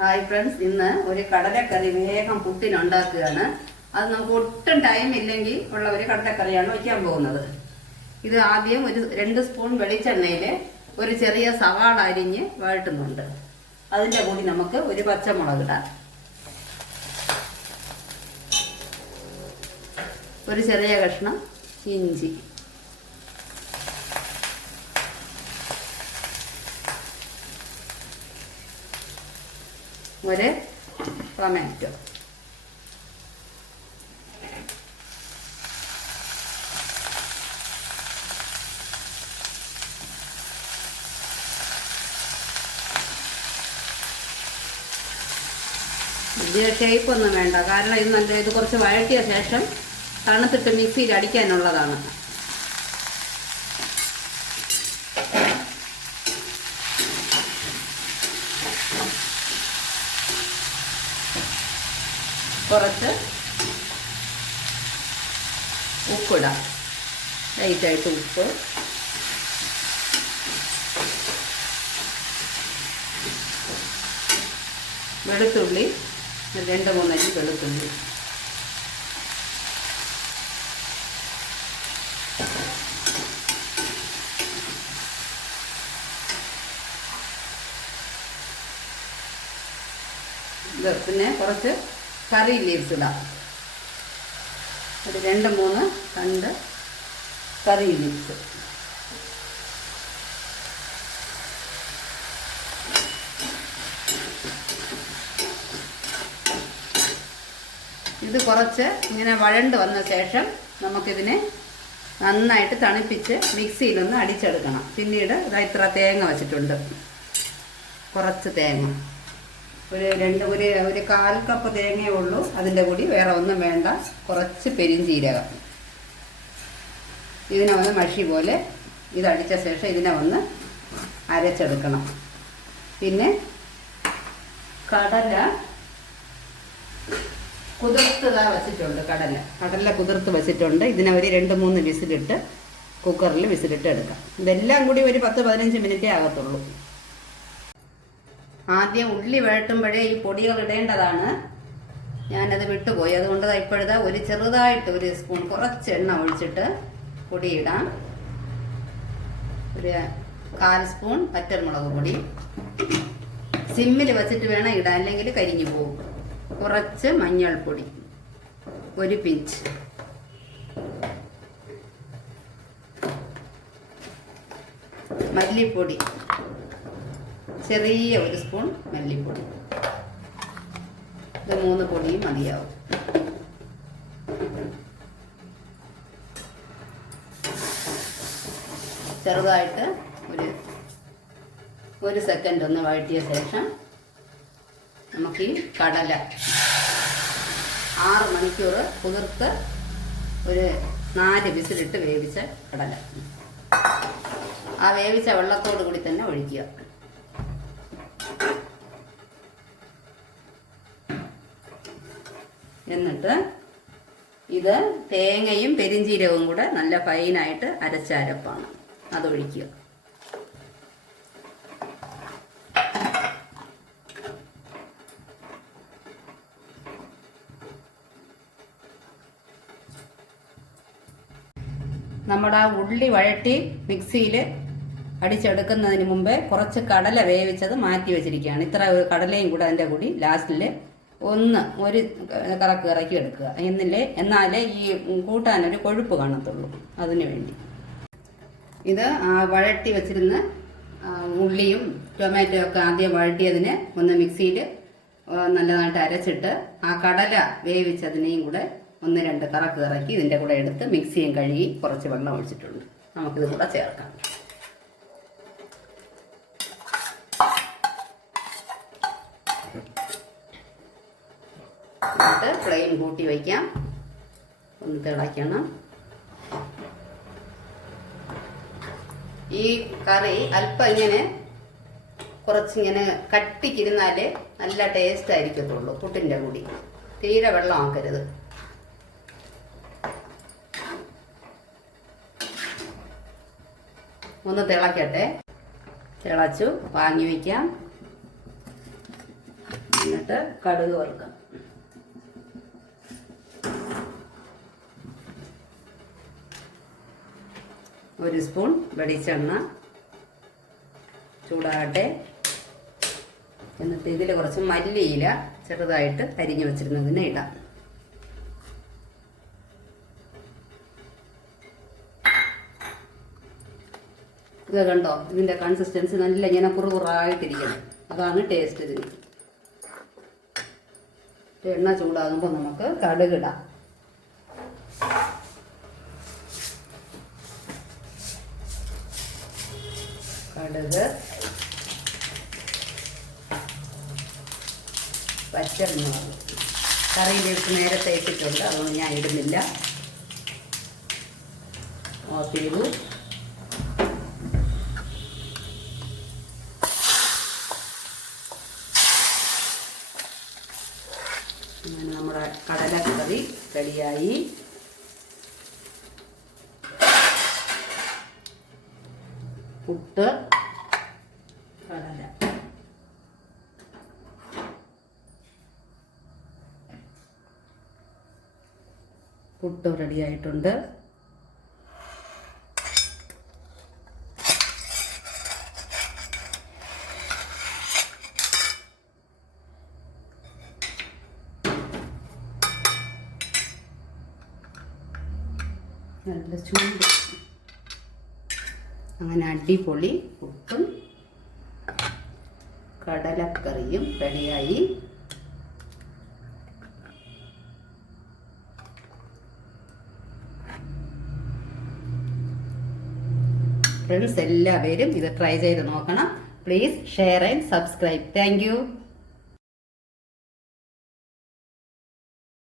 Hi friends, ഇന്ന് ഒരു കടലക്കറി വേഗം പുട്ടിനുണ്ടാക്കുകയാണ്. അത് നമുക്ക് ഒട്ടും ടൈം ഇല്ലെങ്കിൽ ഉള്ള ഒരു കടലക്കറിയാണ് വയ്ക്കാൻ പോകുന്നത്. ഇത് ആദ്യം ഒരു 2 സ്പൂൺ വെളിച്ചെണ്ണയിൽ ഒരു ചെറിയ സവാള അരിഞ്ഞ് വഴട്ടുന്നുണ്ട്. അതിൻ്റെ കൂടി നമുക്ക് ഒരു പച്ചമുളക് ഇടാം, ഒരു ചെറിയ കഷ്ണം ഇഞ്ചി, ഒരു ടൊമാറ്റോ, വലിയ ഷേപ്പൊന്നും വേണ്ട, കാരണം ഇത് കുറച്ച് വഴറ്റിയ ശേഷം തണുത്തിട്ട് മിക്സിയിൽ അടിക്കാനുള്ളതാണ്. കുറച്ച് ഉപ്പിടാം, ലൈറ്റായിട്ട് ഉപ്പ്, വെളുത്തുള്ളി 2-3 അല്ലി വെളുത്തുള്ളി, പിന്നെ കുറച്ച് കറി ലീവ്സ് ഇടാം, ഒരു 2-3 തണ്ട് കറി ലീവ്സ്. ഇത് കുറച്ച് ഇങ്ങനെ വഴണ്ട് വന്ന ശേഷം നമുക്കിതിനെ നന്നായിട്ട് തണുപ്പിച്ച് മിക്സിയിലൊന്ന് അടിച്ചെടുക്കണം. പിന്നീട് ഇത്ര തേങ്ങ വച്ചിട്ടുണ്ട്, കുറച്ച് തേങ്ങ, ഒരു 1/4 കപ്പ് തേങ്ങയേ ഉള്ളൂ. അതിൻ്റെ കൂടി വേറെ ഒന്നും വേണ്ട. കുറച്ച് പെരിഞ്ചീരകം, ഇതിനെ ഒന്ന് മഷി പോലെ ഇതടിച്ച ശേഷം ഇതിനെ ഒന്ന് അരച്ചെടുക്കണം. പിന്നെ കടല കുതിർത്ത് വച്ചിട്ടുണ്ട്, കടല കുതിർത്ത് വച്ചിട്ടുണ്ട്. ഇതിനെ ഒരു 2-3 വിസിലിട്ട് കുക്കറിൽ വിസിലിട്ട് എടുക്കാം. ഇതെല്ലാം കൂടി ഒരു 10-15 മിനിറ്റേ ആകത്തുള്ളൂ. ആദ്യം ഉള്ളി വഴട്ടുമ്പോഴേ ഈ പൊടികൾ ഇടേണ്ടതാണ്. ഞാനത് വിട്ടുപോയി, അതുകൊണ്ട് ഇപ്പോഴത്തെ ഒരു ചെറുതായിട്ട് 1 സ്പൂൺ കുറച്ച് എണ്ണ ഒഴിച്ചിട്ട് പൊടിയിടാം. ഒരു 1/4 സ്പൂൺ വറ്റൽമുളക് പൊടി സിമ്മിൽ വെച്ചിട്ട് വേണം ഇടാൻ, അല്ലെങ്കിൽ കരിഞ്ഞു പോകും. കുറച്ച് മഞ്ഞൾപ്പൊടി, 1 പിഞ്ച്, മല്ലിപ്പൊടി, ചെറിയ 1 സ്പൂൺ മല്ലിപ്പൊടി. ഇത് 3 പൊടിയും മതിയാവും. ചെറുതായിട്ട് ഒരു സെക്കൻഡ് ഒന്ന് വഴറ്റിയ ശേഷം നമുക്ക് ഈ കടല 6 മണിക്കൂർ കുതിർത്ത് ഒരു 4 വിസിലിട്ട് വേവിച്ച കടല ആ വേവിച്ച വെള്ളത്തോട് കൂടി തന്നെ ഒഴിക്കുക. എന്നിട്ട് ഇത് തേങ്ങയും പെരിഞ്ചീരകവും കൂടെ നല്ല ഫൈനായിട്ട് അരച്ച അരപ്പാണ്, അതൊഴിക്കുക. നമ്മുടെ ആ ഉള്ളി വഴറ്റി മിക്സിയിൽ അടിച്ചെടുക്കുന്നതിന് മുമ്പേ കുറച്ച് കടല വേവിച്ചത് മാറ്റി വെച്ചിരിക്കുകയാണ്. ഇത്ര കടലയും കൂടെ അതിൻ്റെ കൂടി ലാസ്റ്റിൽ ഒരു കറക്ക് ഇറക്കി എടുക്കുക. എന്നാലേ ഈ കൂട്ടാനൊരു കൊഴുപ്പ് കാണത്തുള്ളൂ. അതിനു വേണ്ടി ഇത് വഴറ്റി വെച്ചിരുന്ന ഉള്ളിയും ടൊമാറ്റോ ഒക്കെ ആദ്യം വഴറ്റിയതിന് ഒന്ന് മിക്സിയിൽ നല്ലതായിട്ട് അരച്ചിട്ട് ആ കടല വേവിച്ചതിനെയും കൂടെ 1-2 കറക്ക് ഇറക്കി ഇതിൻ്റെ കൂടെ എടുത്ത് മിക്സിയും കഴുകി കുറച്ച് വെള്ളം ഒഴിച്ചിട്ടുണ്ട്. നമുക്കിത് കൂടെ ചേർക്കാം. എന്നിട്ട് ഫ്ലെയിം കൂട്ടി വയ്ക്കാം, ഒന്ന് തിളയ്ക്കണം. ഈ കറി അല്പം ഇങ്ങനെ കുറച്ചിങ്ങനെ കട്ടിക്കിരുന്നാലേ നല്ല ടേസ്റ്റ് ആയിരിക്കത്തുള്ളൂ പുട്ടിൻ്റെ കൂടി. തീരെ വെള്ളം ആക്കരുത്. ഒന്ന് തിളക്കട്ടെ. തിളച്ചു വാങ്ങി വയ്ക്കാം. എന്നിട്ട് കടുക് വറുക്കാം. ഒരു സ്പൂൺ വെളിച്ചെണ്ണ ചൂടാകട്ടെ. എന്നിട്ട് ഇതിൽ കുറച്ച് മല്ലിയില ചെറുതായിട്ട് അരിഞ്ഞു വെച്ചിരുന്നതിനെ ഇടാം. ഇത് കണ്ടോ, ഇതിൻ്റെ കൺസിസ്റ്റൻസി നല്ല ഇങ്ങനെ കുറുകുറായിട്ടിരിക്കണം. അതാണ് ടേസ്റ്റ് ഇതിന്. എണ്ണ ചൂടാകുമ്പോൾ നമുക്ക് കടുകിടാം. കടുക്, പച്ചമുളക്, കറിയിൻ്റെ എടുത്ത് നേരത്തെ ഇട്ടിട്ടുണ്ട്, അതുകൊണ്ട് ഞാൻ ഇടുന്നില്ല. ഓഫ് ചെയ്തു. അങ്ങനെ നമ്മുടെ കടലക്കറി റെഡിയായി. പുട്ട്, കടല. പുട്ട് റെഡിയായിട്ടുണ്ട്. നല്ല ചൂട്. അങ്ങനെ അടിപൊളി പുട്ടും കടലക്കറിയും റെഡിയായി. ഫ്രണ്ട്സ്, എല്ലാവരും ഇത് ട്രൈ ചെയ്ത് നോക്കണം. Please share and subscribe. Thank you.